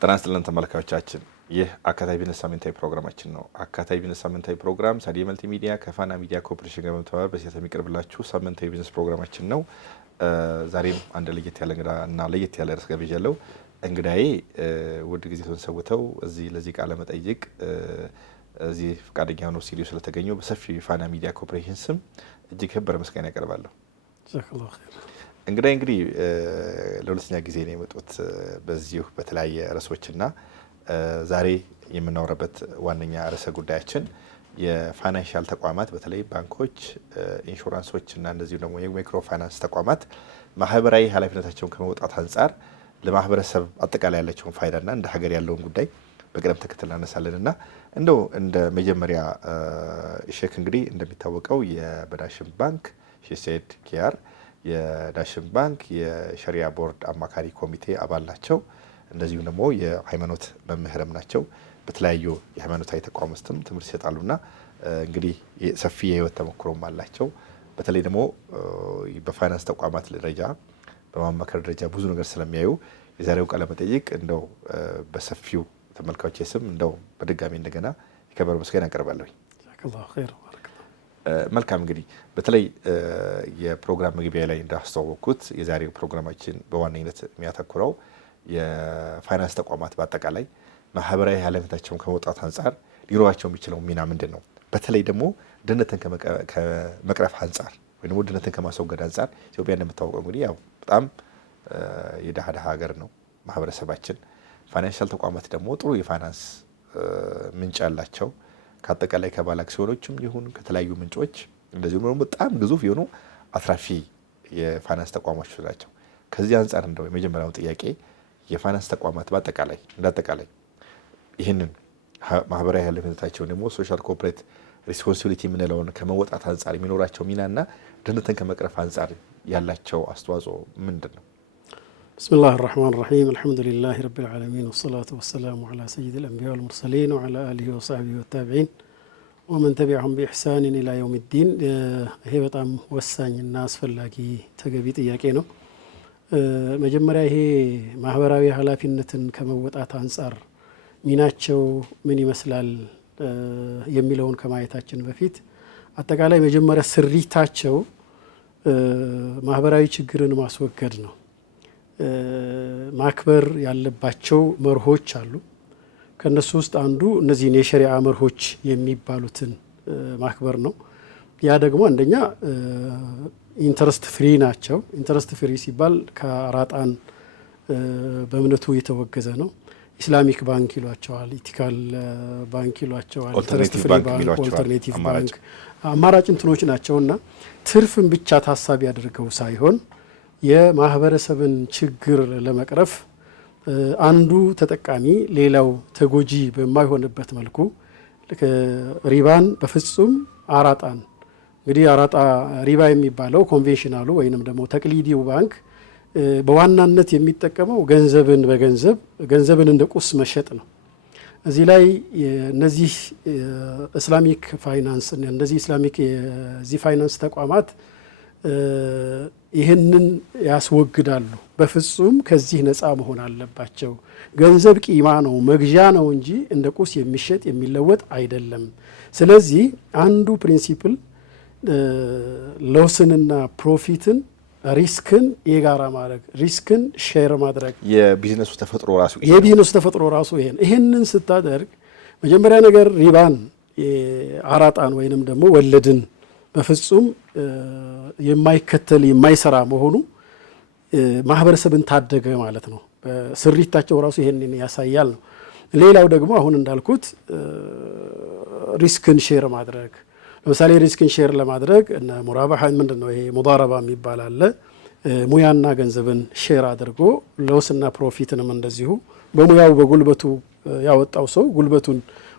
ጤና ይስጥልን ተመልካቾቻችን፣ ይህ አካታይ ቢዝነስ ሳምንታዊ ፕሮግራማችን ነው። አካታይ ቢዝነስ ሳምንታዊ ፕሮግራም ሳዲ መልቲ ሚዲያ ከፋና ሚዲያ ኮርፖሬሽን ጋር በመተባበር በሲያት የሚቀርብላችሁ ሳምንታዊ ቢዝነስ ፕሮግራማችን ነው። ዛሬም አንድ ለየት ያለ እንግዳ እና ለየት ያለ ርዕስ ጋብዣለሁ። እንግዳዬ ውድ ጊዜውን ሰውተው እዚህ ለዚህ ቃለ መጠይቅ እዚህ ፈቃደኛ ሆነው ሲሪዮ ስለተገኙ በሰፊው ፋና ሚዲያ ኮርፖሬሽን ስም እጅግ ከበረ ምስጋና ያቀርባለሁ። ጀዛከላሁ ኸይር። እንግዲህ ለሁለተኛ ጊዜ ነው የመጡት በዚሁ በተለያየ ርዕሶችና ዛሬ የምናወራበት ዋነኛ ርዕሰ ጉዳያችን የፋይናንሻል ተቋማት በተለይ ባንኮች፣ ኢንሹራንሶች እና እንደዚሁ ደግሞ የማይክሮ ፋይናንስ ተቋማት ማህበራዊ ኃላፊነታቸውን ከመውጣት አንጻር ለማህበረሰብ አጠቃላይ ያላቸውን ፋይዳና እንደ ሀገር ያለውን ጉዳይ በቅደም ተከተል እናነሳለንና እንደው እንደ መጀመሪያ ሼክ እንግዲህ እንደሚታወቀው የዳሽን ባንክ ሼሴድ ኪያር የዳሽን ባንክ የሸሪያ ቦርድ አማካሪ ኮሚቴ አባል ናቸው። እንደዚሁም ደግሞ የሃይማኖት መምህርም ናቸው። በተለያዩ የሃይማኖታዊ ተቋም ውስጥም ትምህርት ይሰጣሉና እንግዲህ ሰፊ የህይወት ተሞክሮም አላቸው። በተለይ ደግሞ በፋይናንስ ተቋማት ደረጃ በማማከር ደረጃ ብዙ ነገር ስለሚያዩ የዛሬው ቃለ መጠይቅ እንደው በሰፊው ተመልካቾች ስም እንደው በድጋሚ እንደገና የከበረ ምስጋና ያቀርባለሁ። ጀዛከላሁ ኸይር። መልካም እንግዲህ በተለይ የፕሮግራም መግቢያ ላይ እንዳስተዋወቅኩት የዛሬው ፕሮግራማችን በዋነኝነት የሚያተኩረው የፋይናንስ ተቋማት በአጠቃላይ ማህበራዊ ኃላፊነታቸውን ከመውጣት አንጻር ሊኖራቸው የሚችለው ሚና ምንድን ነው? በተለይ ደግሞ ድህነትን ከመቅረፍ አንጻር ወይ ደግሞ ድህነትን ከማስወገድ አንጻር ኢትዮጵያ እንደምታወቀው እንግዲህ ያው በጣም የደሃ ሀገር ነው ማህበረሰባችን። ፋይናንሻል ተቋማት ደግሞ ጥሩ የፋይናንስ ምንጭ ያላቸው ከአጠቃላይ ከባለ አክሲዮኖችም ይሁን ከተለያዩ ምንጮች እንደዚሁም ደግሞ በጣም ግዙፍ የሆኑ አትራፊ የፋይናንስ ተቋማት ናቸው። ከዚህ አንጻር እንደው የመጀመሪያው ጥያቄ የፋይናንስ ተቋማት በአጠቃላይ እንዳጠቃላይ ይህንን ማህበራዊ ኃላፊነታቸውን ደግሞ ሶሻል ኮርፖሬት ሪስፖንሲቢሊቲ የምንለውን ከመወጣት አንጻር የሚኖራቸው ሚናና ድህነትን ከመቅረፍ አንጻር ያላቸው አስተዋጽኦ ምንድን ነው? ብስሚላህ ራህማን ራሂም አልሐምዱሊላህ ረቢል ዓለሚን ወሰላቱ ወሰላሙ ዐላ ሰይዲል አንቢያ ወልሙርሰሊን ወዐላ አሊሂ ወሰሕቢሂ ወታቢዒን ወመን ተቢዐሁም ቢኢሕሳኒን ኢላ የውሚዲን። ይሄ በጣም ወሳኝና አስፈላጊ ተገቢ ጥያቄ ነው። መጀመሪያ ይሄ ማህበራዊ ኃላፊነትን ከመወጣት አንጻር ሚናቸው ምን ይመስላል የሚለውን ከማየታችን በፊት አጠቃላይ መጀመሪያ ስሪታቸው ማህበራዊ ችግርን ማስወገድ ነው። ማክበር ያለባቸው መርሆች አሉ። ከነሱ ውስጥ አንዱ እነዚህን የሸሪዓ መርሆች የሚባሉትን ማክበር ነው። ያ ደግሞ አንደኛ ኢንተረስት ፍሪ ናቸው። ኢንተረስት ፍሪ ሲባል ከአራጣን በእምነቱ የተወገዘ ነው። ኢስላሚክ ባንክ ይሏቸዋል፣ ኢቲካል ባንክ ይሏቸዋል፣ ኢንተረስት ፍሪ ባንክ፣ ኦልተርኔቲቭ ባንክ አማራጭ እንትኖች ናቸውና ትርፍን ብቻ ታሳቢ አድርገው ሳይሆን የማህበረሰብን ችግር ለመቅረፍ አንዱ ተጠቃሚ ሌላው ተጎጂ በማይሆንበት መልኩ ሪባን በፍጹም አራጣን እንግዲህ አራጣ ሪባ የሚባለው ኮንቬንሽናሉ ወይንም ደግሞ ተቅሊዲው ባንክ በዋናነት የሚጠቀመው ገንዘብን ገንዘብን እንደ ቁስ መሸጥ ነው። እዚህ ላይ እነዚህ ኢስላሚክ ፋይናንስ እነዚህ ኢስላሚክ የዚህ ፋይናንስ ተቋማት ይህንን ያስወግዳሉ። በፍጹም ከዚህ ነፃ መሆን አለባቸው። ገንዘብ ቂማ ነው፣ መግዣ ነው እንጂ እንደ ቁስ የሚሸጥ የሚለወጥ አይደለም። ስለዚህ አንዱ ፕሪንሲፕል ሎስንና ፕሮፊትን ሪስክን የጋራ ማድረግ ሪስክን ሼር ማድረግ የቢዝነሱ ተፈጥሮ ራሱ ይሄንን ስታደርግ መጀመሪያ ነገር ሪባን አራጣን ወይንም ደግሞ ወለድን በፍጹም የማይከተል የማይሰራ መሆኑ ማህበረሰብን ታደገ ማለት ነው። ስሪታቸው ራሱ ይሄንን ያሳያል ነው። ሌላው ደግሞ አሁን እንዳልኩት ሪስክን ሼር ማድረግ ለምሳሌ ሪስክን ሼር ለማድረግ እና ሙራባህ ምንድነው ይሄ ሙዳረባ የሚባል አለ። ሙያና ገንዘብን ሼር አድርጎ ሎስና ፕሮፊትንም እንደዚሁ በሙያው በጉልበቱ ያወጣው ሰው ጉልበቱን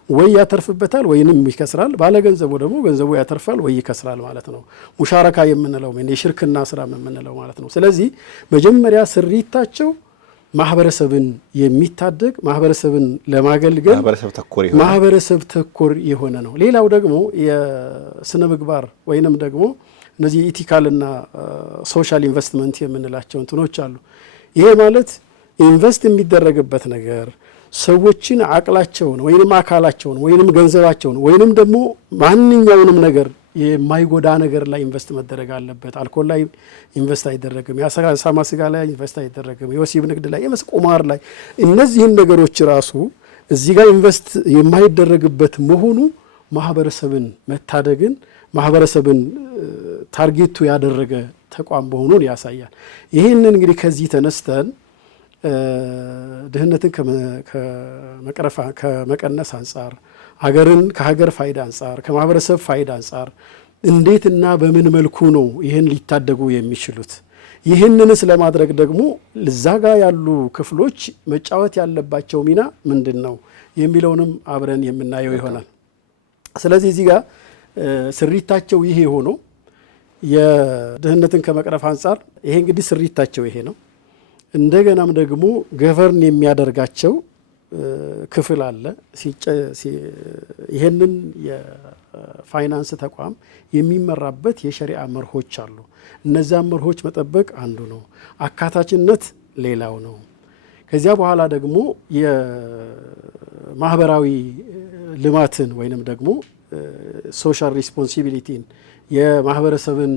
ወይ ያተርፍበታል ወይንም ይከስራል። ባለ ገንዘቡ ደግሞ ገንዘቡ ያተርፋል ወይ ይከስራል ማለት ነው። ሙሻረካ የምንለው የሽርክና ስራ የምንለው ማለት ነው። ስለዚህ መጀመሪያ ስሪታቸው ማህበረሰብን የሚታደግ ማህበረሰብን ለማገልገል ማህበረሰብ ተኮር የሆነ ነው። ሌላው ደግሞ የስነ ምግባር ወይንም ደግሞ እነዚህ ኢቲካልና ሶሻል ኢንቨስትመንት የምንላቸው እንትኖች አሉ። ይሄ ማለት ኢንቨስት የሚደረግበት ነገር ሰዎችን አቅላቸውን ወይንም አካላቸውን ወይንም ገንዘባቸውን ወይንም ደግሞ ማንኛውንም ነገር የማይጎዳ ነገር ላይ ኢንቨስት መደረግ አለበት። አልኮል ላይ ኢንቨስት አይደረግም። የአሳማ ስጋ ላይ ኢንቨስት አይደረግም። የወሲብ ንግድ ላይ፣ ቁማር ላይ እነዚህን ነገሮች ራሱ እዚህ ጋር ኢንቨስት የማይደረግበት መሆኑ ማህበረሰብን መታደግን ማህበረሰብን ታርጌቱ ያደረገ ተቋም መሆኑን ያሳያል። ይህንን እንግዲህ ከዚህ ተነስተን ድህነትን ከመቀነስ አንጻር ሀገርን ከሀገር ፋይዳ አንጻር ከማህበረሰብ ፋይዳ አንጻር እንዴትና በምን መልኩ ነው ይህን ሊታደጉ የሚችሉት? ይህንንስ ለማድረግ ደግሞ እዛ ጋ ያሉ ክፍሎች መጫወት ያለባቸው ሚና ምንድን ነው የሚለውንም አብረን የምናየው ይሆናል። ስለዚህ እዚህ ጋር ስሪታቸው ይሄ ሆኖ የድህነትን ከመቅረፍ አንጻር ይሄ እንግዲህ ስሪታቸው ይሄ ነው። እንደገናም ደግሞ ገቨርን የሚያደርጋቸው ክፍል አለ። ይሄንን የፋይናንስ ተቋም የሚመራበት የሸሪዓ መርሆች አሉ። እነዚያ መርሆች መጠበቅ አንዱ ነው። አካታችነት ሌላው ነው። ከዚያ በኋላ ደግሞ የማህበራዊ ልማትን ወይንም ደግሞ ሶሻል ሪስፖንሲቢሊቲን የማህበረሰብን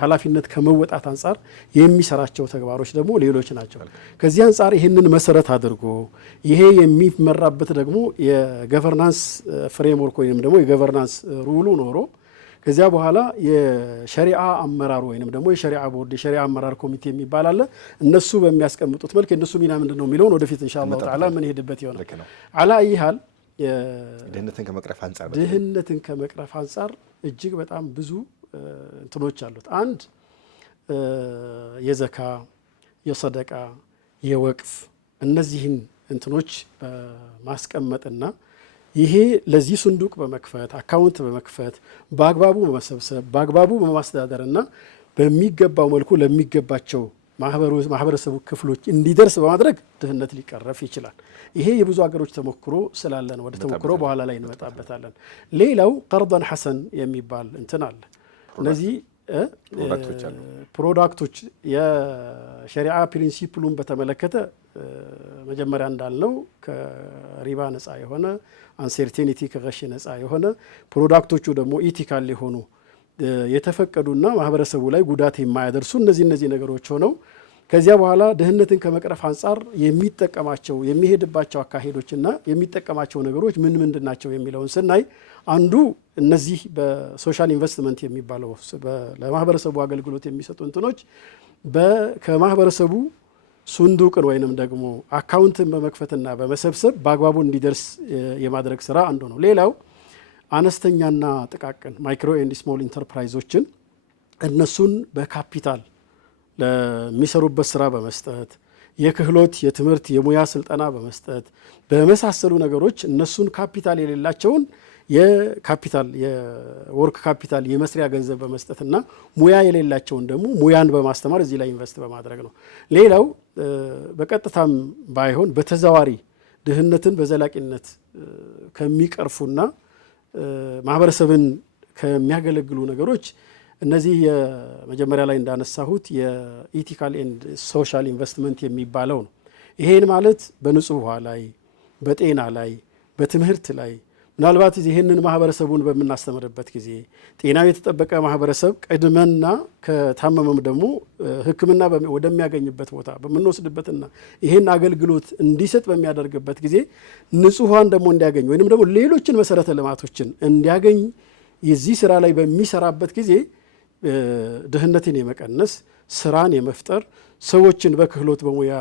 ኃላፊነት ከመወጣት አንጻር የሚሰራቸው ተግባሮች ደግሞ ሌሎች ናቸው። ከዚህ አንጻር ይህንን መሰረት አድርጎ ይሄ የሚመራበት ደግሞ የገቨርናንስ ፍሬምወርክ ወይም ደግሞ የገቨርናንስ ሩሉ ኖሮ ከዚያ በኋላ የሸሪዓ አመራር ወይንም ደግሞ የሸሪዓ ቦርድ የሸሪዓ አመራር ኮሚቴ የሚባል አለ። እነሱ በሚያስቀምጡት መልክ የእነሱ ሚና ምንድን ነው የሚለውን ወደፊት ኢንሻአላህ ተዓላ ምን ሄድበት ይሆናል። አላ ይሃል ድህነትን ከመቅረፍ አንጻር እጅግ በጣም ብዙ እንትኖች አሉት። አንድ የዘካ፣ የሰደቃ፣ የወቅፍ እነዚህን እንትኖች በማስቀመጥና ይሄ ለዚህ ሱንዱቅ በመክፈት አካውንት በመክፈት በአግባቡ በመሰብሰብ በአግባቡ በማስተዳደርና በሚገባው መልኩ ለሚገባቸው ማህበረሰቡ ክፍሎች እንዲደርስ በማድረግ ድህነት ሊቀረፍ ይችላል። ይሄ የብዙ ሀገሮች ተሞክሮ ስላለ ነው። ወደ ተሞክሮ በኋላ ላይ እንመጣበታለን። ሌላው ቀርደን ሐሰን የሚባል እንትን አለ። እነዚህ ፕሮዳክቶች የሸሪዓ ፕሪንሲፕሉን በተመለከተ መጀመሪያ እንዳልነው ከሪባ ነፃ የሆነ አንሰርቴኒቲ ከገሽ ነፃ የሆነ ፕሮዳክቶቹ ደግሞ ኢቲካል የሆኑ የተፈቀዱና ማህበረሰቡ ላይ ጉዳት የማያደርሱ እነዚህ ነገሮች ሆነው ከዚያ በኋላ ድህነትን ከመቅረፍ አንጻር የሚጠቀማቸው የሚሄድባቸው አካሄዶችና የሚጠቀማቸው ነገሮች ምን ምንድን ናቸው የሚለውን ስናይ አንዱ እነዚህ በሶሻል ኢንቨስትመንት የሚባለው ለማህበረሰቡ አገልግሎት የሚሰጡ እንትኖች ከማህበረሰቡ ሱንዱቅን ወይንም ደግሞ አካውንትን በመክፈትና በመሰብሰብ በአግባቡ እንዲደርስ የማድረግ ስራ አንዱ ነው። ሌላው አነስተኛና ጥቃቅን ማይክሮ ኤንድ ስሞል ኢንተርፕራይዞችን እነሱን በካፒታል ለሚሰሩበት ስራ በመስጠት የክህሎት፣ የትምህርት፣ የሙያ ስልጠና በመስጠት በመሳሰሉ ነገሮች እነሱን ካፒታል የሌላቸውን የካፒታል የወርክ ካፒታል የመስሪያ ገንዘብ በመስጠትና ሙያ የሌላቸውን ደግሞ ሙያን በማስተማር እዚህ ላይ ኢንቨስት በማድረግ ነው። ሌላው በቀጥታም ባይሆን በተዘዋዋሪ ድህነትን በዘላቂነት ከሚቀርፉና ማህበረሰብን ከሚያገለግሉ ነገሮች እነዚህ የመጀመሪያ ላይ እንዳነሳሁት የኢቲካል ኤንድ ሶሻል ኢንቨስትመንት የሚባለው ነው። ይሄን ማለት በንጹህ ውሃ ላይ፣ በጤና ላይ፣ በትምህርት ላይ ምናልባት ይህንን ማህበረሰቡን በምናስተምርበት ጊዜ ጤናው የተጠበቀ ማህበረሰብ ቀድመና ከታመመም ደግሞ ሕክምና ወደሚያገኝበት ቦታ በምንወስድበትና ይህን አገልግሎት እንዲሰጥ በሚያደርግበት ጊዜ ንጹሃን ደግሞ እንዲያገኝ ወይንም ደግሞ ሌሎችን መሰረተ ልማቶችን እንዲያገኝ የዚህ ስራ ላይ በሚሰራበት ጊዜ ድህነትን የመቀነስ ስራን የመፍጠር ሰዎችን በክህሎት በሙያ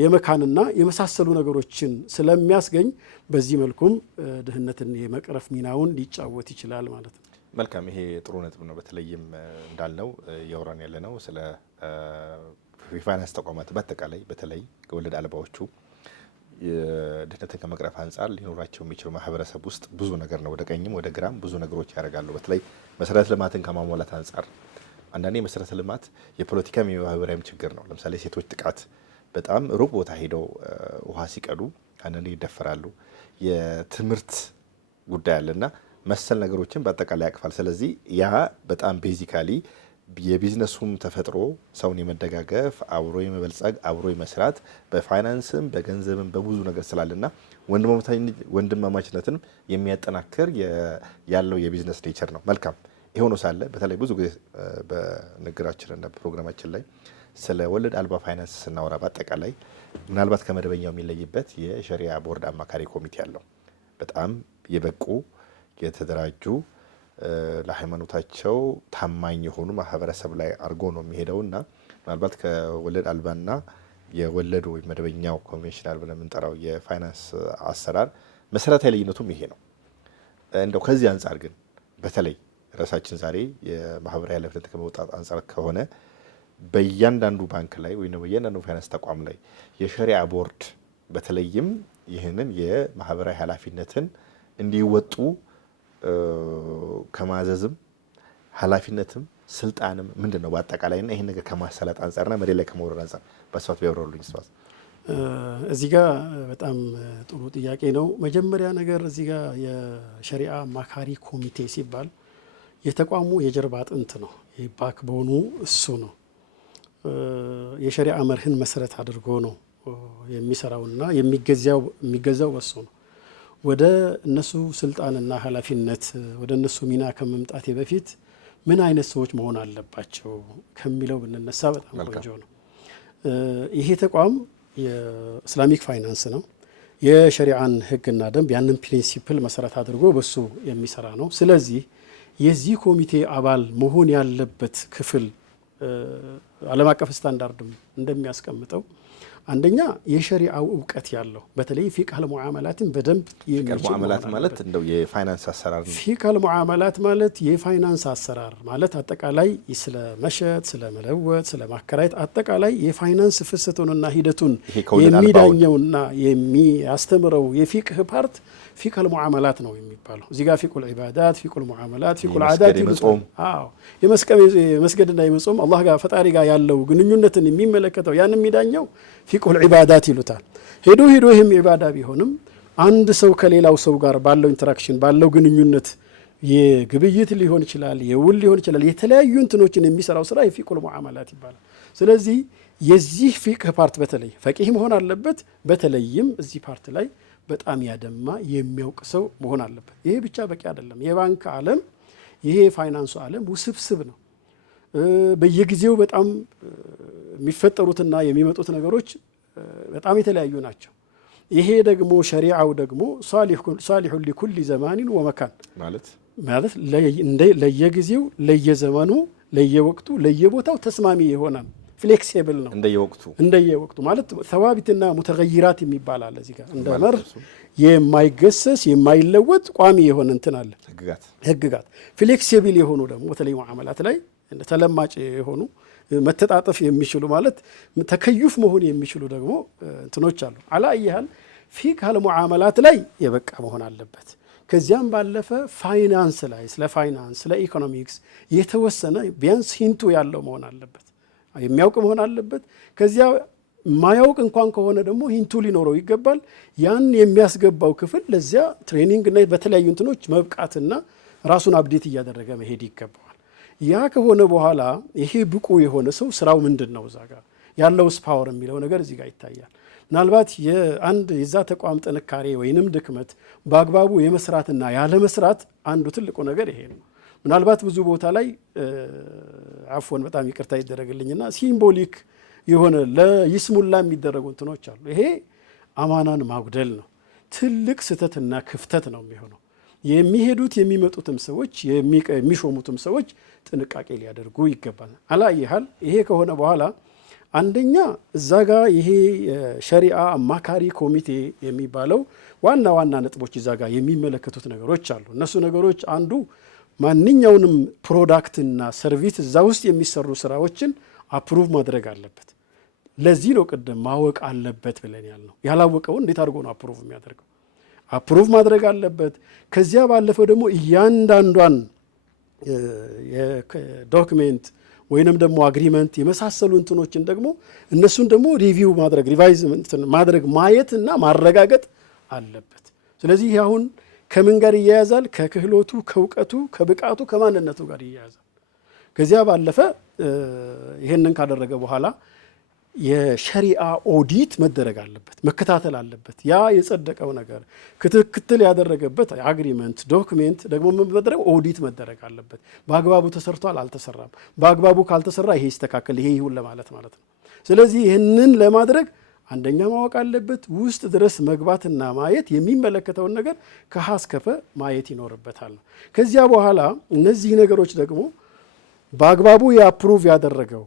የመካንና የመሳሰሉ ነገሮችን ስለሚያስገኝ በዚህ መልኩም ድህነትን የመቅረፍ ሚናውን ሊጫወት ይችላል ማለት ነው። መልካም፣ ይሄ ጥሩ ነጥብ ነው። በተለይም እንዳልነው እያወራን ያለነው ስለ የፋይናንስ ተቋማት በአጠቃላይ በተለይ ከወለድ አልባዎቹ ድህነትን ከመቅረፍ አንጻር ሊኖራቸው የሚችሉ ማህበረሰብ ውስጥ ብዙ ነገር ነው። ወደ ቀኝም ወደ ግራም ብዙ ነገሮች ያደርጋሉ። በተለይ መሰረተ ልማትን ከማሟላት አንጻር አንዳንዴ መሰረተ ልማት የፖለቲካም የማህበራዊም ችግር ነው። ለምሳሌ ሴቶች ጥቃት በጣም ሩቅ ቦታ ሄደው ውሃ ሲቀዱ አንዳንዴ ይደፈራሉ። የትምህርት ጉዳይ አለና መሰል ነገሮችን በአጠቃላይ ያቅፋል። ስለዚህ ያ በጣም ቤዚካሊ የቢዝነሱም ተፈጥሮ ሰውን የመደጋገፍ አብሮ የመበልጸግ አብሮ የመስራት በፋይናንስም በገንዘብም በብዙ ነገር ስላለና ወንድማማችነትን የሚያጠናክር ያለው የቢዝነስ ኔቸር ነው። መልካም ይሄው ሳለ በተለይ ብዙ ጊዜ በንግግራችንና በፕሮግራማችን ላይ ስለ ወለድ አልባ ፋይናንስ ስናወራ በአጠቃላይ ምናልባት ከመደበኛው የሚለይበት የሸሪዓ ቦርድ አማካሪ ኮሚቴ አለው። በጣም የበቁ የተደራጁ ለሃይማኖታቸው ታማኝ የሆኑ ማህበረሰብ ላይ አርጎ ነው የሚሄደውና ምናልባት ከወለድ አልባና የወለዱ መደበኛው ኮንቬንሽናል ብለን የምንጠራው የፋይናንስ አሰራር መሰረታዊ ልዩነቱም ይሄ ነው። እንደው ከዚህ አንጻር ግን በተለይ ራሳችን ዛሬ የማህበራዊ ኃላፊነት ከመውጣት አንጻር ከሆነ በእያንዳንዱ ባንክ ላይ ወይ በእያንዳንዱ ፋይናንስ ተቋም ላይ የሸሪዓ ቦርድ በተለይም ይህንን የማህበራዊ ኃላፊነትን እንዲወጡ ከማዘዝም ኃላፊነትም ስልጣንም ምንድነው በአጠቃላይና ይሄን ነገር ከማሰላት አንጻርና መሬት ላይ ከመውረድ አንጻር በስፋት ቢያብራሩልኝ። ስፋት እዚህ ጋር በጣም ጥሩ ጥያቄ ነው። መጀመሪያ ነገር እዚህ ጋር የሸሪዓ አማካሪ ኮሚቴ ሲባል የተቋሙ የጀርባ አጥንት ነው። ባክቦኑ እሱ ነው። የሸሪዓ መርህን መሰረት አድርጎ ነው የሚሰራውና የሚገዛው በሱ ነው። ወደ እነሱ ስልጣንና ኃላፊነት ወደ እነሱ ሚና ከመምጣቴ በፊት ምን አይነት ሰዎች መሆን አለባቸው ከሚለው ብንነሳ በጣም ቆንጆ ነው። ይሄ ተቋም የእስላሚክ ፋይናንስ ነው። የሸሪዓን ሕግና ደንብ ያንን ፕሪንሲፕል መሰረት አድርጎ በሱ የሚሰራ ነው። ስለዚህ የዚህ ኮሚቴ አባል መሆን ያለበት ክፍል ዓለም አቀፍ ስታንዳርድም እንደሚያስቀምጠው አንደኛ የሸሪዓው እውቀት ያለው በተለይ ፊቅህ ሙዓመላትን በደንብ ሙዓመላት ማለት እንደው የፋይናንስ አሰራር ነው። ፊቅህ ሙዓመላት ማለት የፋይናንስ አሰራር ማለት አጠቃላይ ስለ መሸጥ፣ ስለ መለወጥ፣ ስለ ማከራየት አጠቃላይ የፋይናንስ ፍሰቱንና ሂደቱን የሚዳኘውና የሚያስተምረው የፊቅህ ፓርት ፊቅህ ሙዓመላት ነው የሚባለው። እዚህ ጋር ፊቅህ ዒባዳት፣ ፊቅህ ሙዓመላት፣ ፊቅህ አዳት ይመጾም። አዎ የመስገድና የመጾም አላህ ጋር ፈጣሪ ጋር ያለው ግንኙነትን የሚመለከተው ያን የሚዳኘው ፊቅህ ዒባዳት ይሉታል። ሄዶ ይህም ዒባዳ ቢሆንም አንድ ሰው ከሌላው ሰው ጋር ባለው ኢንተራክሽን ባለው ግንኙነት የግብይት ሊሆን ይችላል፣ የውል ሊሆን ይችላል፣ የተለያዩ እንትኖችን የሚሰራው ስራ የፊቅህ ሙዓመላት ይባላል። ስለዚህ የዚህ ፊቅህ ፓርት በተለይ ፈቂህ መሆን አለበት። በተለይም እዚህ ፓርት ላይ በጣም ያደማ የሚያውቅ ሰው መሆን አለበት። ይሄ ብቻ በቂ አይደለም። የባንክ ዓለም ይሄ የፋይናንሱ ዓለም ውስብስብ ነው። በየጊዜው በጣም የሚፈጠሩትና የሚመጡት ነገሮች በጣም የተለያዩ ናቸው። ይሄ ደግሞ ሸሪዓው ደግሞ ሳሊሑ ሊኩል ዘማኒን ወመካን ማለት ለየጊዜው ለየዘመኑ ለየወቅቱ ለየቦታው ተስማሚ የሆነ ፍሌክሲብል ነው። እንደየወቅቱ ማለት ተዋቢትና ሙተገይራት የሚባል አለ። እዚህ ጋር እንደ መርህ የማይገሰስ የማይለወጥ ቋሚ የሆነ እንትን አለ ህግጋት። ፍሌክሲብል የሆኑ ደግሞ በተለይ ሙዓመላት ላይ ተለማጭ የሆኑ መተጣጠፍ የሚችሉ ማለት ተከዩፍ መሆን የሚችሉ ደግሞ እንትኖች አሉ። አላየሃል ፊቅህ ሙዓመላት ላይ የበቃ መሆን አለበት። ከዚያም ባለፈ ፋይናንስ ላይ ስለ ፋይናንስ ስለ ኢኮኖሚክስ የተወሰነ ቢያንስ ሂንቱ ያለው መሆን አለበት፣ የሚያውቅ መሆን አለበት። ከዚያ ማያውቅ እንኳን ከሆነ ደግሞ ሂንቱ ሊኖረው ይገባል። ያን የሚያስገባው ክፍል ለዚያ ትሬኒንግ እና በተለያዩ እንትኖች መብቃትና ራሱን አብዴት እያደረገ መሄድ ይገባዋል። ያ ከሆነ በኋላ ይሄ ብቁ የሆነ ሰው ስራው ምንድን ነው እዛ ጋር ያለውስ ፓወር የሚለው ነገር እዚህ ጋር ይታያል። ምናልባት የዛ ተቋም ጥንካሬ ወይንም ድክመት በአግባቡ የመስራትና ያለ መስራት አንዱ ትልቁ ነገር ይሄ ነው። ምናልባት ብዙ ቦታ ላይ አፎን በጣም ይቅርታ ይደረግልኝና ሲምቦሊክ የሆነ ለይስሙላ የሚደረጉ እንትኖች አሉ። ይሄ አማናን ማጉደል ነው። ትልቅ ስህተትና ክፍተት ነው የሚሆነው። የሚሄዱት የሚመጡትም ሰዎች የሚሾሙትም ሰዎች ጥንቃቄ ሊያደርጉ ይገባል። አላየሃል ይሄ ከሆነ በኋላ አንደኛ እዛ ጋር ይሄ ሸሪዓ አማካሪ ኮሚቴ የሚባለው ዋና ዋና ነጥቦች እዛ ጋር የሚመለከቱት ነገሮች አሉ። እነሱ ነገሮች አንዱ ማንኛውንም ፕሮዳክትና ሰርቪስ እዛ ውስጥ የሚሰሩ ስራዎችን አፕሩቭ ማድረግ አለበት። ለዚህ ነው ቅድም ማወቅ አለበት ብለን ያልነው። ያላወቀው እንዴት አድርጎ ነው አፕሩቭ የሚያደርገው? አፕሩቭ ማድረግ አለበት። ከዚያ ባለፈው ደግሞ እያንዳንዷን ዶክሜንት ወይንም ደግሞ አግሪመንት የመሳሰሉ እንትኖችን ደግሞ እነሱን ደግሞ ሪቪው ማድረግ ሪቫይዝ ማድረግ ማየትና ማረጋገጥ አለበት። ስለዚህ አሁን ከምን ጋር ይያያዛል? ከክህሎቱ፣ ከእውቀቱ፣ ከብቃቱ፣ ከማንነቱ ጋር ይያያዛል። ከዚያ ባለፈ ይህንን ካደረገ በኋላ የሸሪዓ ኦዲት መደረግ አለበት፣ መከታተል አለበት። ያ የጸደቀው ነገር ክትትል ያደረገበት አግሪመንት ዶክሜንት ደግሞ መደረግ ኦዲት መደረግ አለበት። በአግባቡ ተሰርቷል አልተሰራም፣ በአግባቡ ካልተሰራ ይሄ ይስተካከል፣ ይሄ ይሁን ለማለት ማለት ነው። ስለዚህ ይህንን ለማድረግ አንደኛ ማወቅ አለበት፣ ውስጥ ድረስ መግባትና ማየት፣ የሚመለከተውን ነገር ከሀ እስከ ፐ ማየት ይኖርበታል። ከዚያ በኋላ እነዚህ ነገሮች ደግሞ በአግባቡ የአፕሩቭ ያደረገው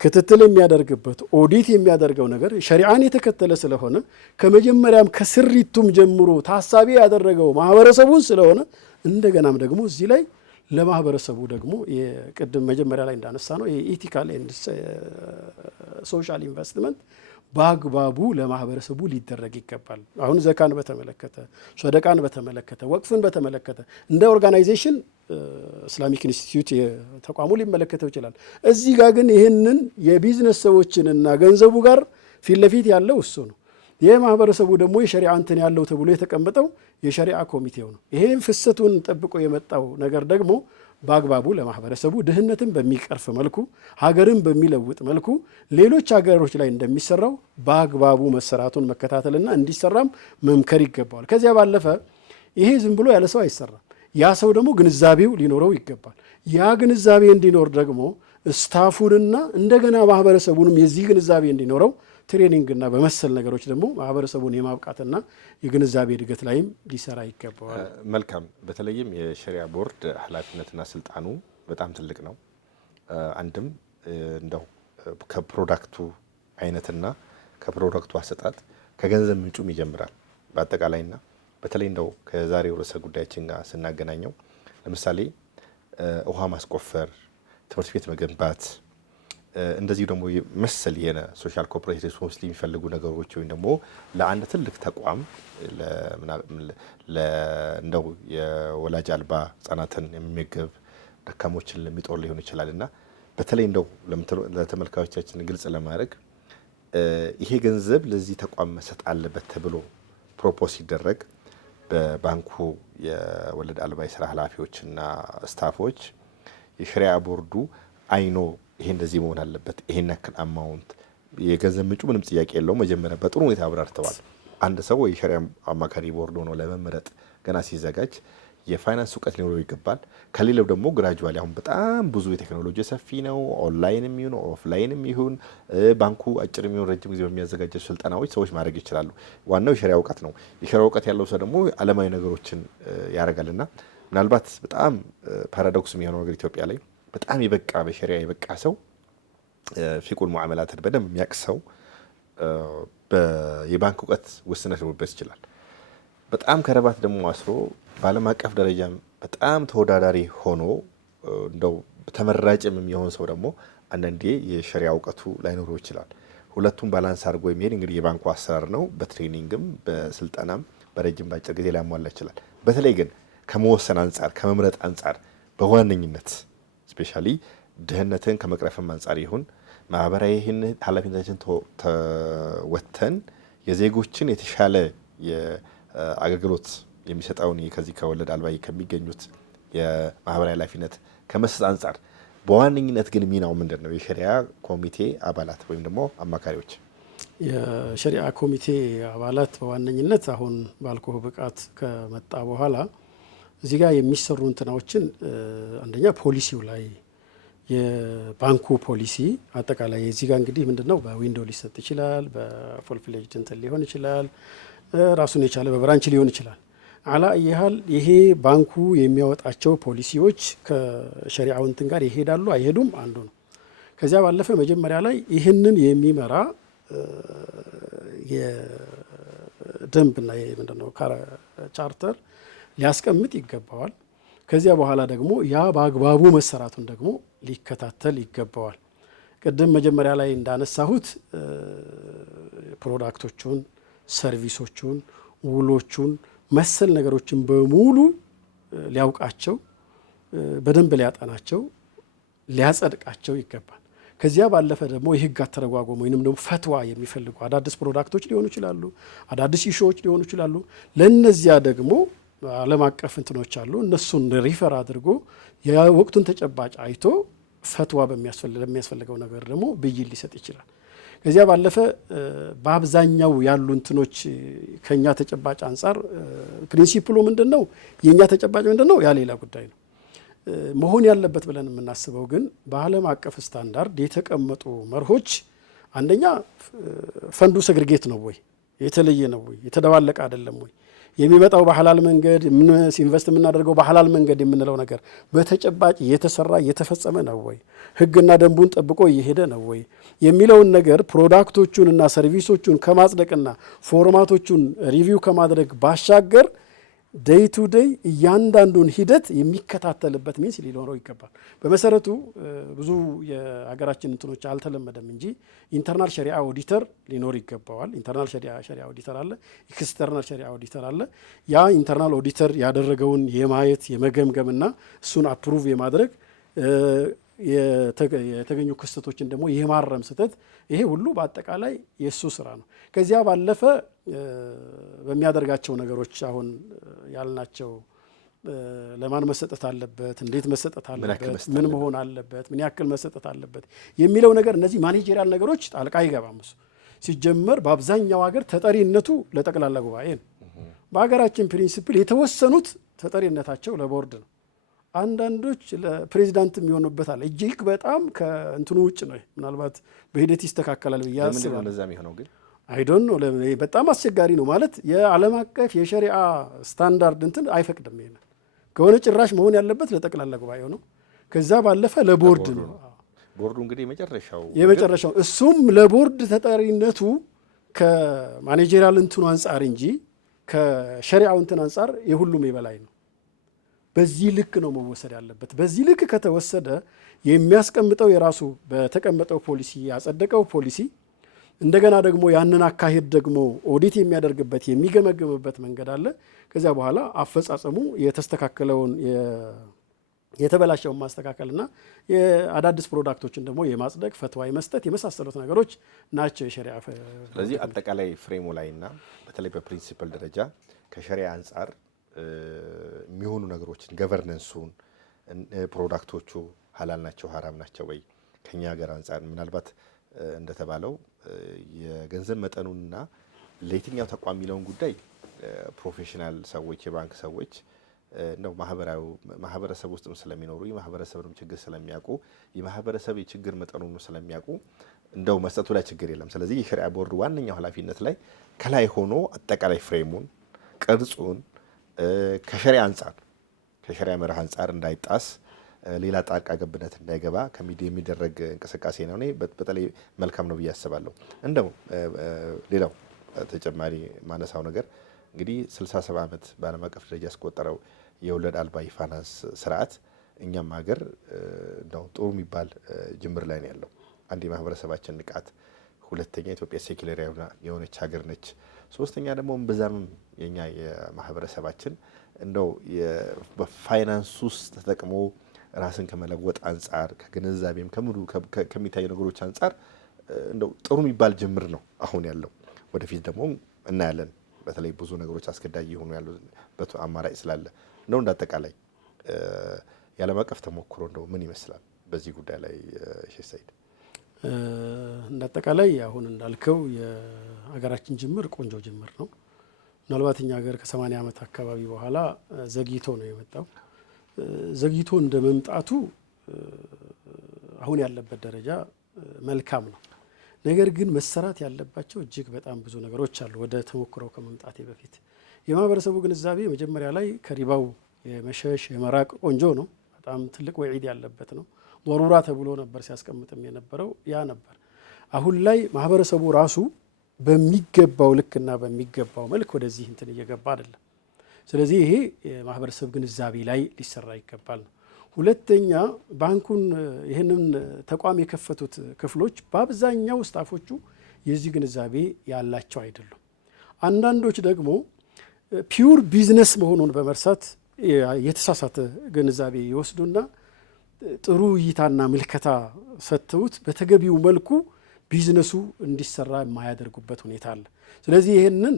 ክትትል የሚያደርግበት ኦዲት የሚያደርገው ነገር ሸሪዓን የተከተለ ስለሆነ ከመጀመሪያም ከስሪቱም ጀምሮ ታሳቢ ያደረገው ማህበረሰቡን ስለሆነ እንደገናም ደግሞ እዚህ ላይ ለማህበረሰቡ ደግሞ የቅድም መጀመሪያ ላይ እንዳነሳ ነው የኢቲካል ኤንድ ሶሻል ኢንቨስትመንት በአግባቡ ለማህበረሰቡ ሊደረግ ይገባል። አሁን ዘካን በተመለከተ ሶደቃን በተመለከተ ወቅፍን በተመለከተ እንደ ኦርጋናይዜሽን ኢስላሚክ ኢንስቲትዩት ተቋሙ ሊመለከተው ይችላል። እዚህ ጋር ግን ይህንን የቢዝነስ ሰዎችንና ገንዘቡ ጋር ፊት ለፊት ያለው እሱ ነው። ይህ ማህበረሰቡ ደግሞ የሸሪዓ እንትን ያለው ተብሎ የተቀመጠው የሸሪዓ ኮሚቴው ነው። ይሄን ፍሰቱን ጠብቆ የመጣው ነገር ደግሞ በአግባቡ ለማህበረሰቡ ድህነትን በሚቀርፍ መልኩ ሀገርን በሚለውጥ መልኩ ሌሎች ሀገሮች ላይ እንደሚሰራው በአግባቡ መሰራቱን መከታተልና እንዲሰራም መምከር ይገባዋል። ከዚያ ባለፈ ይሄ ዝም ብሎ ያለ ሰው አይሰራም። ያ ሰው ደግሞ ግንዛቤው ሊኖረው ይገባል። ያ ግንዛቤ እንዲኖር ደግሞ ስታፉንና እንደገና ማህበረሰቡንም የዚህ ግንዛቤ እንዲኖረው ትሬኒንግና በመሰል ነገሮች ደግሞ ማህበረሰቡን የማብቃትና የግንዛቤ እድገት ላይም ሊሰራ ይገባዋል። መልካም። በተለይም የሸሪዓ ቦርድ ኃላፊነትና ስልጣኑ በጣም ትልቅ ነው። አንድም እንደው ከፕሮዳክቱ አይነትና ከፕሮዳክቱ አሰጣጥ ከገንዘብ ምንጩም ይጀምራል በአጠቃላይና በተለይ እንደው ከዛሬው ርዕሰ ጉዳያችን ጋር ስናገናኘው ለምሳሌ ውሃ ማስቆፈር፣ ትምህርት ቤት መገንባት እንደዚህ ደግሞ መሰል የነ ሶሻል ኮርፖሬት ሪስፖንሲቢሊቲ የሚፈልጉ ነገሮች ወይም ደግሞ ለአንድ ትልቅ ተቋም እንደው የወላጅ አልባ ህጻናትን የሚመገብ ደካሞችን ለሚጦር ሊሆን ይችላል እና በተለይ እንደው ለተመልካቾቻችን ግልጽ ለማድረግ ይሄ ገንዘብ ለዚህ ተቋም መሰጥ አለበት ተብሎ ፕሮፖዝ ሲደረግ በባንኩ የወለድ አልባ የስራ ኃላፊዎችና ስታፎች የሸሪዓ ቦርዱ አይኖ ይሄ እንደዚህ መሆን አለበት፣ ይሄን ያክል አማውንት የገንዘብ ምንጩ ምንም ጥያቄ የለውም። መጀመሪያ በጥሩ ሁኔታ አብራርተዋል። አንድ ሰው የሸሪዓ አማካሪ ቦርድ ሆኖ ለመመረጥ ገና ሲዘጋጅ የፋይናንስ እውቀት ሊኖረው ይገባል። ከሌላው ደግሞ ግራጁዋሊ አሁን በጣም ብዙ የቴክኖሎጂ ሰፊ ነው። ኦንላይንም ይሁን ኦፍላይንም ይሁን ባንኩ አጭር የሚሆን ረጅም ጊዜ በሚያዘጋጀው ስልጠናዎች ሰዎች ማድረግ ይችላሉ። ዋናው የሸሪዓ እውቀት ነው። የሸሪዓ እውቀት ያለው ሰው ደግሞ ዓለማዊ ነገሮችን ያደርጋልና ምናልባት በጣም ፓራዶክስ የሚሆነው ነገር ኢትዮጵያ ላይ በጣም የበቃ በሸሪዓ የበቃ ሰው ፊቁል ሙዓመላትን በደንብ የሚያውቅ ሰው የባንክ እውቀት ውስንነት ሊኖርበት ይችላል። በጣም ከረባት ደግሞ አስሮ በዓለም አቀፍ ደረጃም በጣም ተወዳዳሪ ሆኖ እንደው ተመራጭም የሚሆን ሰው ደግሞ አንዳንዴ የሸሪዓ እውቀቱ ላይኖረው ይችላል። ሁለቱም ባላንስ አድርጎ የሚሄድ እንግዲህ የባንኩ አሰራር ነው። በትሬኒንግም በስልጠናም በረጅም ባጭር ጊዜ ሊያሟላ ይችላል። በተለይ ግን ከመወሰን አንጻር ከመምረጥ አንጻር በዋነኝነት ስፔሻሊ ድህነትን ከመቅረፍም አንጻር ይሁን ማህበራዊ ይህን ኃላፊነታችን ተወጥተን የዜጎችን የተሻለ የአገልግሎት የሚሰጠውን ከዚህ ከወለድ አልባ ከሚገኙት የማህበራዊ ኃላፊነት ከመስጠት አንጻር በዋነኝነት ግን ሚናው ምንድን ነው? የሸሪዓ ኮሚቴ አባላት ወይም ደግሞ አማካሪዎች የሸሪዓ ኮሚቴ አባላት በዋነኝነት አሁን ባልኮህ ብቃት ከመጣ በኋላ እዚህ ጋር የሚሰሩ እንትናዎችን አንደኛ ፖሊሲው ላይ የባንኩ ፖሊሲ አጠቃላይ እዚህ ጋር እንግዲህ ምንድነው በዊንዶ ሊሰጥ ይችላል፣ በፉል ፍሌጅድ እንትን ሊሆን ይችላል፣ ራሱን የቻለ በብራንች ሊሆን ይችላል። አላ ይያል ይሄ ባንኩ የሚያወጣቸው ፖሊሲዎች ከሸሪዓው እንትን ጋር ይሄዳሉ አይሄዱም አንዱ ነው። ከዚያ ባለፈ መጀመሪያ ላይ ይህንን የሚመራ የደንብና ምንድነው ቻርተር ሊያስቀምጥ ይገባዋል። ከዚያ በኋላ ደግሞ ያ በአግባቡ መሰራቱን ደግሞ ሊከታተል ይገባዋል። ቅድም መጀመሪያ ላይ እንዳነሳሁት ፕሮዳክቶቹን፣ ሰርቪሶቹን፣ ውሎቹን መሰል ነገሮችን በሙሉ ሊያውቃቸው በደንብ ሊያጠናቸው ሊያጸድቃቸው ይገባል። ከዚያ ባለፈ ደግሞ የህግ አተረጓጎም ወይንም ደግሞ ፈትዋ የሚፈልጉ አዳዲስ ፕሮዳክቶች ሊሆኑ ይችላሉ፣ አዳዲስ ኢሹዎች ሊሆኑ ይችላሉ። ለነዚያ ደግሞ ዓለም አቀፍ እንትኖች አሉ። እነሱን ሪፈር አድርጎ የወቅቱን ተጨባጭ አይቶ ፈትዋ በሚያስፈልገው ነገር ደግሞ ብይን ሊሰጥ ይችላል። ከዚያ ባለፈ በአብዛኛው ያሉ እንትኖች ከኛ ተጨባጭ አንጻር ፕሪንሲፕሉ ምንድነው የኛ ተጨባጭ ምንድነው ያ ሌላ ጉዳይ ነው። መሆን ያለበት ብለን የምናስበው ግን በዓለም አቀፍ ስታንዳርድ የተቀመጡ መርሆች አንደኛ ፈንዱ ሰግሪጌት ነው ወይ የተለየ ነው ወይ የተደባለቀ አይደለም ወይ የሚመጣው በሐላል መንገድ ኢንቨስት የምናደርገው በሐላል መንገድ የምንለው ነገር በተጨባጭ የተሰራ የተፈጸመ ነው ወይ ህግና ደንቡን ጠብቆ እየሄደ ነው ወይ የሚለውን ነገር ፕሮዳክቶቹንና ሰርቪሶቹን ከማጽደቅና ፎርማቶቹን ሪቪው ከማድረግ ባሻገር ዴይ ቱ ዴይ እያንዳንዱን ሂደት የሚከታተልበት ሚንስ ሊኖረው ይገባል። በመሰረቱ ብዙ የሀገራችን እንትኖች አልተለመደም እንጂ ኢንተርናል ሸሪዓ ኦዲተር ሊኖር ይገባዋል። ኢንተርናል ሸሪዓ ኦዲተር አለ፣ ኤክስተርናል ሸሪዓ ኦዲተር አለ። ያ ኢንተርናል ኦዲተር ያደረገውን የማየት የመገምገምና እሱን አፕሩቭ የማድረግ የተገኙ ክስተቶችን ደግሞ የማረም ስህተት ይሄ ሁሉ በአጠቃላይ የእሱ ስራ ነው። ከዚያ ባለፈ በሚያደርጋቸው ነገሮች አሁን ያልናቸው ለማን መሰጠት አለበት፣ እንዴት መሰጠት አለበት፣ ምን መሆን አለበት፣ ምን ያክል መሰጠት አለበት የሚለው ነገር እነዚህ ማኔጀሪያል ነገሮች ጣልቃ አይገባም። እሱ ሲጀመር በአብዛኛው ሀገር ተጠሪነቱ ለጠቅላላ ጉባኤ ነው። በሀገራችን ፕሪንሲፕል የተወሰኑት ተጠሪነታቸው ለቦርድ ነው። አንዳንዶች ለፕሬዚዳንት የሚሆኑበት አለ። እጅግ በጣም ከእንትኑ ውጭ ነው። ምናልባት በሂደት ይስተካከላል ብዬ አስባለሁ። አይ ዶንት ኖ በጣም አስቸጋሪ ነው ማለት የዓለም አቀፍ የሸሪዓ ስታንዳርድ እንትን አይፈቅድም። ይሄን ከሆነ ጭራሽ መሆን ያለበት ለጠቅላላ ጉባኤው ነው። ከዛ ባለፈ ለቦርድ ነው። ቦርዱ እንግዲህ የመጨረሻው እሱም ለቦርድ ተጠሪነቱ ከማኔጀሪያል እንትኑ አንጻር እንጂ ከሸሪዓው እንትን አንጻር የሁሉም የበላይ ነው። በዚህ ልክ ነው መወሰድ ያለበት። በዚህ ልክ ከተወሰደ የሚያስቀምጠው የራሱ በተቀመጠው ፖሊሲ ያጸደቀው ፖሊሲ እንደገና ደግሞ ያንን አካሄድ ደግሞ ኦዲት የሚያደርግበት የሚገመግምበት መንገድ አለ። ከዚያ በኋላ አፈጻጸሙ የተስተካከለውን የተበላሸውን ማስተካከልና የአዳዲስ ፕሮዳክቶችን ደግሞ የማጽደቅ ፈትዋ መስጠት የመሳሰሉት ነገሮች ናቸው የሸሪዓ። ስለዚህ አጠቃላይ ፍሬሙ ላይና በተለይ በፕሪንሲፕል ደረጃ ከሸሪዓ አንጻር የሚሆኑ ነገሮችን ገቨርነንሱን ፕሮዳክቶቹ ሀላል ናቸው ሀራም ናቸው ወይ ከኛ ሀገር አንጻር ምናልባት እንደተባለው የገንዘብ መጠኑንና ለየትኛው ተቋም የሚለውን ጉዳይ ፕሮፌሽናል ሰዎች የባንክ ሰዎች ነው ማህበረሰብ ውስጥም ስለሚኖሩ የማህበረሰብንም ችግር ስለሚያውቁ የማህበረሰብ የችግር መጠኑን ስለሚያውቁ እንደው መስጠቱ ላይ ችግር የለም። ስለዚህ የሸሪዓ ቦርድ ዋነኛው ኃላፊነት ላይ ከላይ ሆኖ አጠቃላይ ፍሬሙን ቅርጹን ከሸሪዓ አንጻር ከሸሪዓ መርህ አንጻር እንዳይጣስ ሌላ ጣልቃ ገብነት እንዳይገባ ከሚዲያ የሚደረግ እንቅስቃሴ ነው። እኔ በተለይ መልካም ነው ብዬ አስባለሁ። እንደው ሌላው ተጨማሪ ማነሳው ነገር እንግዲህ 67 ዓመት በዓለም አቀፍ ደረጃ ያስቆጠረው የወለድ አልባ የፋይናንስ ስርዓት እኛም ሀገር እንደው ጥሩ የሚባል ጅምር ላይ ነው ያለው። አንድ የማህበረሰባችን ንቃት፣ ሁለተኛ ኢትዮጵያ ሴኩላር የሆነች ሀገር ነች። ሶስተኛ ደግሞ እምብዛም የኛ የማህበረሰባችን እንደው በፋይናንስ ውስጥ ተጠቅሞ ራስን ከመለወጥ አንጻር ከግንዛቤም ከምዱ ከሚታዩ ነገሮች አንጻር እንደው ጥሩ የሚባል ጅምር ነው አሁን ያለው። ወደፊት ደግሞ እናያለን። በተለይ ብዙ ነገሮች አስገዳጅ የሆኑ ያሉበት አማራጭ ስላለ ነው። እንዳጠቃላይ የዓለም አቀፍ ተሞክሮ እንደው ምን ይመስላል በዚህ ጉዳይ ላይ ሼህ ሰይድ? እንዳጠቃላይ አሁን እንዳልከው የሀገራችን ጅምር ቆንጆ ጅምር ነው። ምናልባት እኛ ሀገር ከ80 ዓመት አካባቢ በኋላ ዘግይቶ ነው የመጣው። ዘግይቶ እንደ መምጣቱ አሁን ያለበት ደረጃ መልካም ነው። ነገር ግን መሰራት ያለባቸው እጅግ በጣም ብዙ ነገሮች አሉ። ወደ ተሞክረው ከመምጣቴ በፊት የማህበረሰቡ ግንዛቤ መጀመሪያ ላይ ከሪባው የመሸሽ የመራቅ ቆንጆ ነው። በጣም ትልቅ ወዒድ ያለበት ነው። ضሩራ ተብሎ ነበር ሲያስቀምጥም የነበረው ያ ነበር። አሁን ላይ ማህበረሰቡ ራሱ በሚገባው ልክና በሚገባው መልክ ወደዚህ እንትን እየገባ አይደለም። ስለዚህ ይሄ የማህበረሰብ ግንዛቤ ላይ ሊሰራ ይገባል ነው። ሁለተኛ ባንኩን ይህንን ተቋም የከፈቱት ክፍሎች በአብዛኛው ስታፎቹ የዚህ ግንዛቤ ያላቸው አይደሉም። አንዳንዶች ደግሞ ፒውር ቢዝነስ መሆኑን በመርሳት የተሳሳተ ግንዛቤ ይወስዱና ጥሩ እይታና ምልከታ ሰጥተውት በተገቢው መልኩ ቢዝነሱ እንዲሰራ የማያደርጉበት ሁኔታ አለ። ስለዚህ ይህንን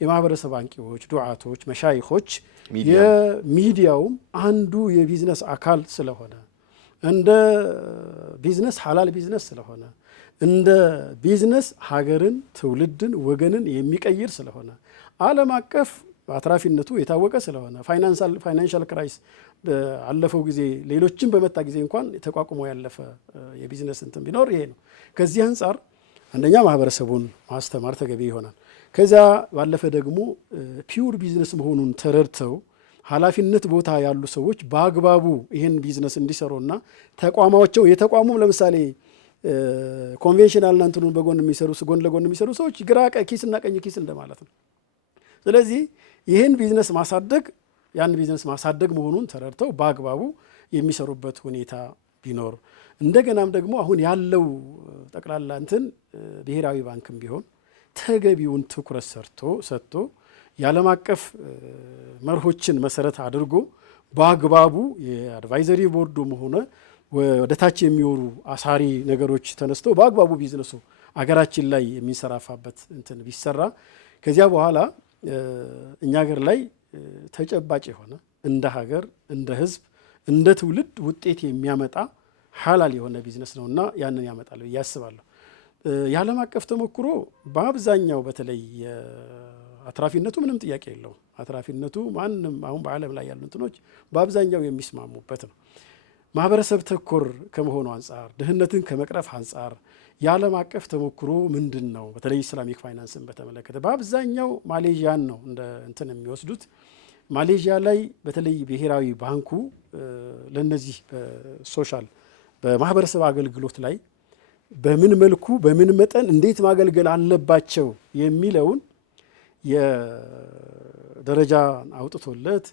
የማህበረሰብ አንቂዎች፣ ዱዓቶች፣ መሻይኾች የሚዲያውም አንዱ የቢዝነስ አካል ስለሆነ እንደ ቢዝነስ ሐላል ቢዝነስ ስለሆነ እንደ ቢዝነስ ሀገርን፣ ትውልድን፣ ወገንን የሚቀይር ስለሆነ ዓለም አቀፍ አትራፊነቱ የታወቀ ስለሆነ ፋይናንሻል ክራይስ ባለፈው ጊዜ ሌሎችን በመታ ጊዜ እንኳን ተቋቁሞ ያለፈ የቢዝነስ እንትን ቢኖር ይሄ ነው። ከዚህ አንጻር አንደኛ ማህበረሰቡን ማስተማር ተገቢ ይሆናል። ከዚያ ባለፈ ደግሞ ፒውር ቢዝነስ መሆኑን ተረድተው ኃላፊነት ቦታ ያሉ ሰዎች በአግባቡ ይህን ቢዝነስ እንዲሰሩና ተቋማቸው የተቋሙም ለምሳሌ ኮንቬንሽናልና እንትኑን በጎን የሚሰሩ ጎን ለጎን የሚሰሩ ሰዎች ግራ ኪስና ቀኝ ኪስ እንደማለት ነው። ስለዚህ ይህን ቢዝነስ ማሳደግ ያን ቢዝነስ ማሳደግ መሆኑን ተረድተው በአግባቡ የሚሰሩበት ሁኔታ ቢኖር እንደገናም ደግሞ አሁን ያለው ጠቅላላ እንትን ብሔራዊ ባንክም ቢሆን ተገቢውን ትኩረት ሰጥቶ የዓለም አቀፍ መርሆችን መሰረት አድርጎ በአግባቡ የአድቫይዘሪ ቦርዱም ሆነ ወደ ታች የሚወሩ አሳሪ ነገሮች ተነስተው በአግባቡ ቢዝነሱ አገራችን ላይ የሚንሰራፋበት እንትን ቢሰራ ከዚያ በኋላ እኛ ሀገር ላይ ተጨባጭ የሆነ እንደ ሀገር፣ እንደ ህዝብ፣ እንደ ትውልድ ውጤት የሚያመጣ ሐላል የሆነ ቢዝነስ ነውና ያንን ያመጣል ብዬ አስባለሁ። የዓለም አቀፍ ተሞክሮ በአብዛኛው በተለይ አትራፊነቱ ምንም ጥያቄ የለውም። አትራፊነቱ ማንም አሁን በዓለም ላይ ያሉ እንትኖች በአብዛኛው የሚስማሙበት ነው። ማህበረሰብ ተኮር ከመሆኑ አንጻር ድህነትን ከመቅረፍ አንጻር የዓለም አቀፍ ተሞክሮ ምንድን ነው? በተለይ ኢስላሚክ ፋይናንስን በተመለከተ በአብዛኛው ማሌዥያን ነው እንደ እንትን የሚወስዱት። ማሌዥያ ላይ በተለይ ብሔራዊ ባንኩ ለነዚህ በሶሻል በማህበረሰብ አገልግሎት ላይ በምን መልኩ በምን መጠን እንዴት ማገልገል አለባቸው የሚለውን የደረጃ አውጥቶለት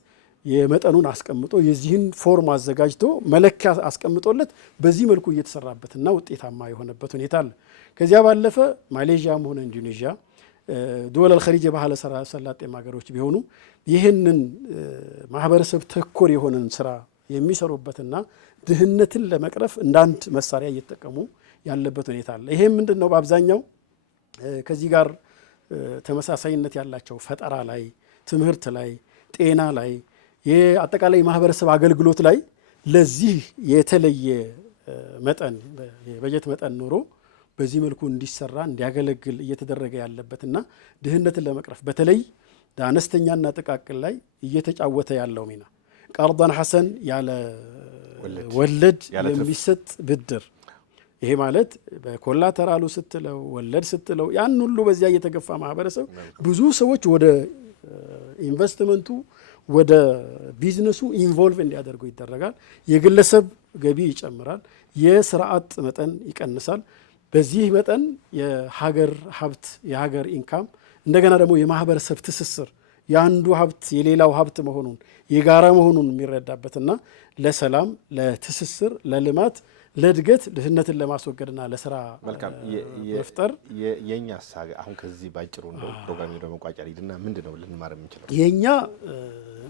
የመጠኑን አስቀምጦ የዚህን ፎርም አዘጋጅቶ መለኪያ አስቀምጦለት በዚህ መልኩ እየተሰራበትና ውጤታማ የሆነበት ሁኔታ አለ። ከዚያ ባለፈ ማሌዥያም ሆነ ኢንዶኔዥያ ዱወል አልኸሊጅ የባህረ ሰላጤም ሀገሮች ቢሆኑ ይህንን ማህበረሰብ ተኮር የሆነን ስራ የሚሰሩበትና ድህነትን ለመቅረፍ እንዳንድ መሳሪያ እየተጠቀሙ ያለበት ሁኔታ አለ። ይሄም ምንድን ነው? በአብዛኛው ከዚህ ጋር ተመሳሳይነት ያላቸው ፈጠራ ላይ፣ ትምህርት ላይ፣ ጤና ላይ፣ የአጠቃላይ ማህበረሰብ አገልግሎት ላይ ለዚህ የተለየ መጠን የበጀት መጠን ኖሮ በዚህ መልኩ እንዲሰራ እንዲያገለግል እየተደረገ ያለበትና ድህነትን ለመቅረፍ በተለይ አነስተኛና ጥቃቅን ላይ እየተጫወተ ያለው ሚና ቀርዳን ሐሰን ያለ ወለድ የሚሰጥ ብድር ይሄ ማለት በኮላተራሉ ስትለው ወለድ ስትለው ያን ሁሉ በዚያ እየተገፋ ማህበረሰብ ብዙ ሰዎች ወደ ኢንቨስትመንቱ ወደ ቢዝነሱ ኢንቮልቭ እንዲያደርጉ ይደረጋል። የግለሰብ ገቢ ይጨምራል። የስራ አጥ መጠን ይቀንሳል። በዚህ መጠን የሀገር ሀብት የሀገር ኢንካም እንደገና ደግሞ የማህበረሰብ ትስስር የአንዱ ሀብት የሌላው ሀብት መሆኑን የጋራ መሆኑን የሚረዳበትና ለሰላም፣ ለትስስር፣ ለልማት፣ ለእድገት ድህነትን ለማስወገድና ለስራ መፍጠር የኛ ሀሳብ አሁን ከዚህ ባጭሩ እንደው ፕሮግራም ወደ መቋጫ ሊድና ምንድነው ልንማር የምንችለው? የኛ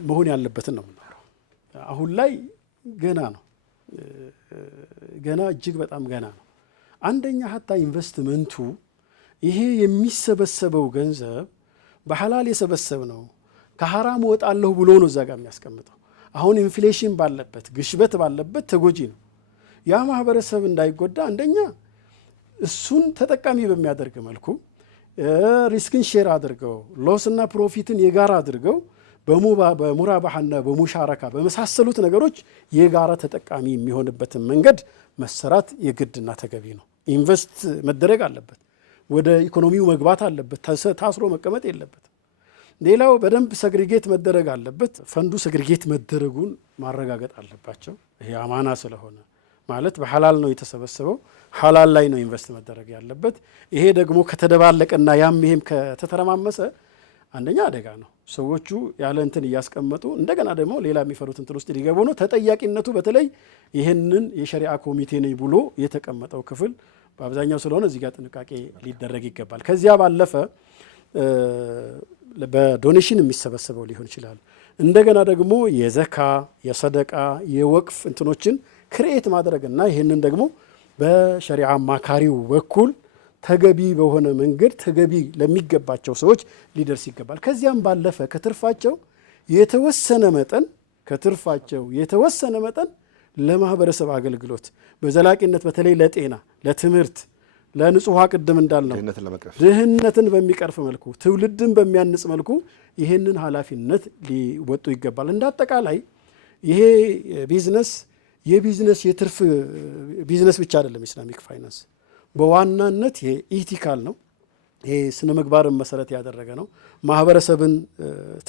መሆን ያለበትን ነው የምናወራው። አሁን ላይ ገና ነው፣ ገና እጅግ በጣም ገና ነው። አንደኛ ሀታ ኢንቨስትመንቱ ይሄ የሚሰበሰበው ገንዘብ በሐላል የሰበሰብ ነው ከሐራም ወጣለሁ ብሎ ነው እዛ ጋር የሚያስቀምጠው። አሁን ኢንፍሌሽን ባለበት ግሽበት ባለበት ተጎጂ ነው። ያ ማህበረሰብ እንዳይጎዳ አንደኛ እሱን ተጠቃሚ በሚያደርግ መልኩ ሪስክን ሼር አድርገው ሎስና ፕሮፊትን የጋራ አድርገው በሙራባህና በሙሻረካ በመሳሰሉት ነገሮች የጋራ ተጠቃሚ የሚሆንበትን መንገድ መሰራት የግድና ተገቢ ነው። ኢንቨስት መደረግ አለበት። ወደ ኢኮኖሚው መግባት አለበት። ታስሮ መቀመጥ የለበት። ሌላው በደንብ ሰግሪጌት መደረግ አለበት። ፈንዱ ሰግሪጌት መደረጉን ማረጋገጥ አለባቸው። ይሄ አማና ስለሆነ ማለት በሐላል ነው የተሰበሰበው፣ ሐላል ላይ ነው ኢንቨስት መደረግ ያለበት። ይሄ ደግሞ ከተደባለቀና ያም ይሄም ከተተረማመሰ አንደኛ አደጋ ነው። ሰዎቹ ያለ እንትን እያስቀመጡ እንደገና ደግሞ ሌላ የሚፈሩት እንትን ውስጥ ሊገቡ ነው። ተጠያቂነቱ በተለይ ይህንን የሸሪዓ ኮሚቴ ነኝ ብሎ የተቀመጠው ክፍል በአብዛኛው ስለሆነ እዚህ ጋር ጥንቃቄ ሊደረግ ይገባል። ከዚያ ባለፈ በዶኔሽን የሚሰበሰበው ሊሆን ይችላል። እንደገና ደግሞ የዘካ የሰደቃ የወቅፍ እንትኖችን ክሬኤት ማድረግና ይህንን ደግሞ በሸሪዓ አማካሪው በኩል ተገቢ በሆነ መንገድ ተገቢ ለሚገባቸው ሰዎች ሊደርስ ይገባል። ከዚያም ባለፈ ከትርፋቸው የተወሰነ መጠን ለማህበረሰብ አገልግሎት በዘላቂነት በተለይ ለጤና፣ ለትምህርት፣ ለንጹህ ውሃ ቅድም እንዳልነው ድህነትን በሚቀርፍ መልኩ ትውልድን በሚያንጽ መልኩ ይህንን ኃላፊነት ሊወጡ ይገባል። እንዳጠቃላይ ይሄ ቢዝነስ የቢዝነስ የትርፍ ቢዝነስ ብቻ አይደለም። ኢስላሚክ ፋይናንስ በዋናነት ይሄ ኢቲካል ነው። ይሄ ስነ ምግባርን መሰረት ያደረገ ነው። ማህበረሰብን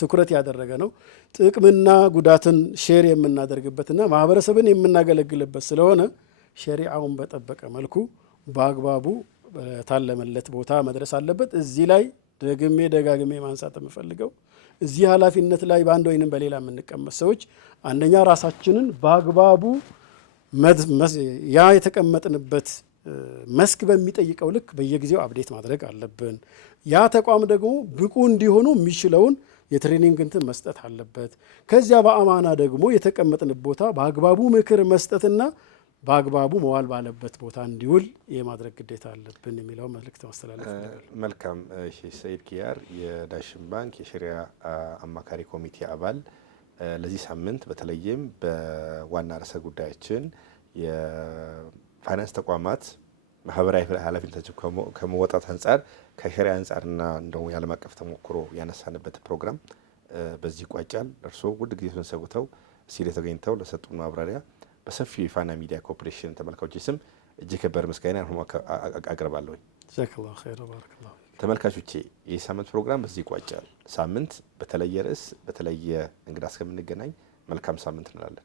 ትኩረት ያደረገ ነው። ጥቅምና ጉዳትን ሼር የምናደርግበትና ማህበረሰብን የምናገለግልበት ስለሆነ ሸሪዓውን በጠበቀ መልኩ በአግባቡ በታለመለት ቦታ መድረስ አለበት። እዚህ ላይ ደጋግሜ ማንሳት የምፈልገው እዚህ ኃላፊነት ላይ በአንድ ወይንም በሌላ የምንቀመጥ ሰዎች አንደኛ ራሳችንን በአግባቡ ያ የተቀመጥንበት መስክ በሚጠይቀው ልክ በየጊዜው አፕዴት ማድረግ አለብን። ያ ተቋም ደግሞ ብቁ እንዲሆኑ የሚችለውን የትሬኒንግ እንትን መስጠት አለበት። ከዚያ በአማና ደግሞ የተቀመጥንበት ቦታ በአግባቡ ምክር መስጠትና በአግባቡ መዋል ባለበት ቦታ እንዲውል የማድረግ ግዴታ አለብን የሚለው መልእክት ማስተላለፍ። መልካም። ሰይድ ኪያር የዳሽን ባንክ የሸሪዓ አማካሪ ኮሚቴ አባል፣ ለዚህ ሳምንት በተለይም በዋና ርዕሰ ጉዳያችን የፋይናንስ ተቋማት ማህበራዊ ኃላፊነታቸው ከመወጣት አንጻር ከሸሪዓ አንጻርና እንደው የዓለም አቀፍ ተሞክሮ ያነሳንበት ፕሮግራም በዚህ ይቋጫል። እርስዎ ውድ ጊዜውን ሰውተው ሲል ተገኝተው ለሰጡን ማብራሪያ በሰፊው የፋና ሚዲያ ኮርፖሬሽን ተመልካቾች ስም እጅግ የከበረ ምስጋና አቀርባለሁ። ጀዛከላሁ ኸይር ባረከላሁ። ተመልካቾቼ ይህ ሳምንት ፕሮግራም በዚህ ይቋጫል። ሳምንት በተለየ ርዕስ በተለየ እንግዳ እስከምንገናኝ መልካም ሳምንት እንላለን።